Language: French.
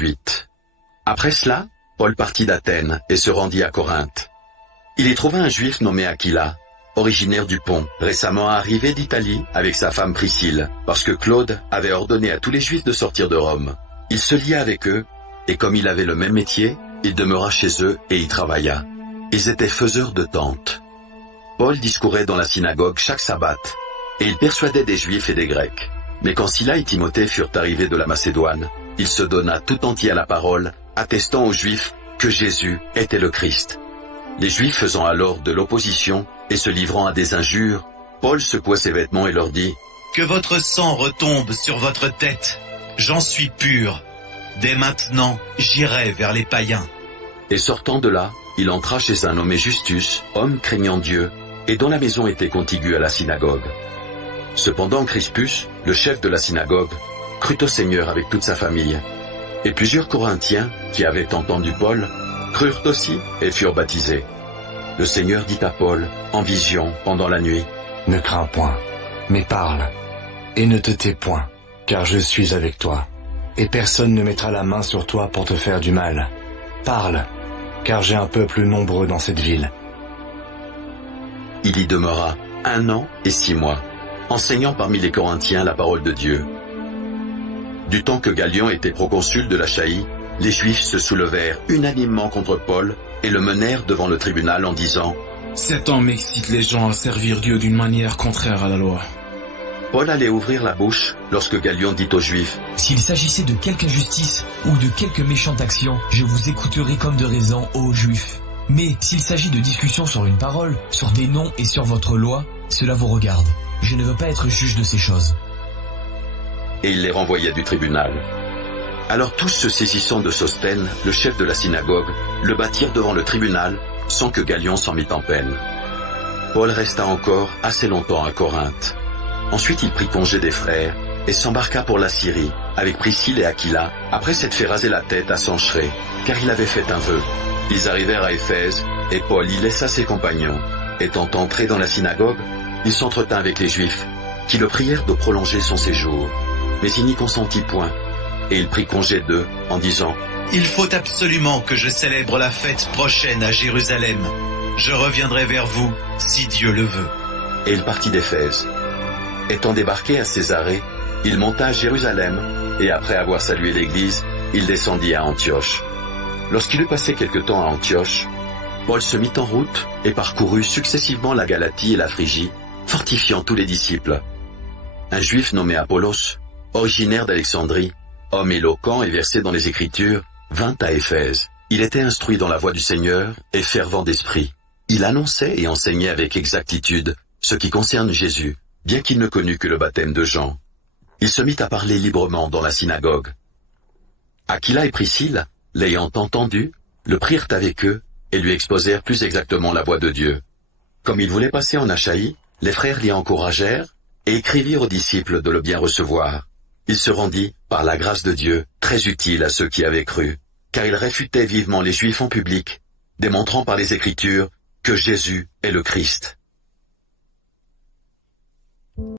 8. Après cela, Paul partit d'Athènes et se rendit à Corinthe. Il y trouva un juif nommé Aquila, originaire du Pont, récemment arrivé d'Italie avec sa femme Priscille, parce que Claude avait ordonné à tous les juifs de sortir de Rome. Il se lia avec eux, et comme il avait le même métier, il demeura chez eux et y travailla. Ils étaient faiseurs de tentes. Paul discourait dans la synagogue chaque sabbat, et il persuadait des Juifs et des Grecs. Mais quand Silas et Timothée furent arrivés de la Macédoine, il se donna tout entier à la parole, attestant aux Juifs que Jésus était le Christ. Les Juifs faisant alors de l'opposition et se livrant à des injures, Paul secoua ses vêtements et leur dit « Que votre sang retombe sur votre tête, j'en suis pur. Dès maintenant, j'irai vers les païens. » Et sortant de là, il entra chez un nommé Justus, homme craignant Dieu, et dont la maison était contiguë à la synagogue. Cependant Crispus, le chef de la synagogue, crut au Seigneur avec toute sa famille. Et plusieurs Corinthiens, qui avaient entendu Paul, crurent aussi et furent baptisés. Le Seigneur dit à Paul, en vision, pendant la nuit, « Ne crains point, mais parle, et ne te tais point, car je suis avec toi, et personne ne mettra la main sur toi pour te faire du mal. Parle, car j'ai un peuple nombreux dans cette ville. » Il y demeura 1 an et 6 mois, enseignant parmi les Corinthiens la parole de Dieu. Du temps que Gallion était proconsul de l'Achaïe, les Juifs se soulevèrent unanimement contre Paul et le menèrent devant le tribunal en disant « Cet homme excite les gens à servir Dieu d'une manière contraire à la loi. » Paul allait ouvrir la bouche lorsque Gallion dit aux Juifs « S'il s'agissait de quelque injustice ou de quelque méchante action, je vous écouterai comme de raison, ô Juifs. Mais s'il s'agit de discussion sur une parole, sur des noms et sur votre loi, cela vous regarde. Je ne veux pas être juge de ces choses. » Et il les renvoya du tribunal. Alors tous se saisissant de Sosthène, le chef de la synagogue, le battirent devant le tribunal, sans que Gallion s'en mît en peine. Paul resta encore assez longtemps à Corinthe. Ensuite il prit congé des frères, et s'embarqua pour la Syrie, avec Priscille et Aquila, après s'être fait raser la tête à Sanchéré, car il avait fait un vœu. Ils arrivèrent à Éphèse, et Paul y laissa ses compagnons. Étant entré dans la synagogue, il s'entretint avec les Juifs, qui le prièrent de prolonger son séjour. Mais il n'y consentit point, et il prit congé d'eux, en disant « Il faut absolument que je célèbre la fête prochaine à Jérusalem. Je reviendrai vers vous, si Dieu le veut. » Et il partit d'Éphèse. Étant débarqué à Césarée, il monta à Jérusalem, et après avoir salué l'église, il descendit à Antioche. Lorsqu'il eut passé quelque temps à Antioche, Paul se mit en route et parcourut successivement la Galatie et la Phrygie, fortifiant tous les disciples. Un juif nommé Apollos, originaire d'Alexandrie, homme éloquent et versé dans les Écritures, vint à Éphèse. Il était instruit dans la voie du Seigneur et fervent d'esprit. Il annonçait et enseignait avec exactitude ce qui concerne Jésus, bien qu'il ne connût que le baptême de Jean. Il se mit à parler librement dans la synagogue. Aquila et Priscille, l'ayant entendu, le prirent avec eux et lui exposèrent plus exactement la voie de Dieu. Comme il voulait passer en Achaïe, les frères l'y encouragèrent et écrivirent aux disciples de le bien recevoir. Il se rendit, par la grâce de Dieu, très utile à ceux qui avaient cru, car il réfutait vivement les Juifs en public, démontrant par les Écritures que Jésus est le Christ.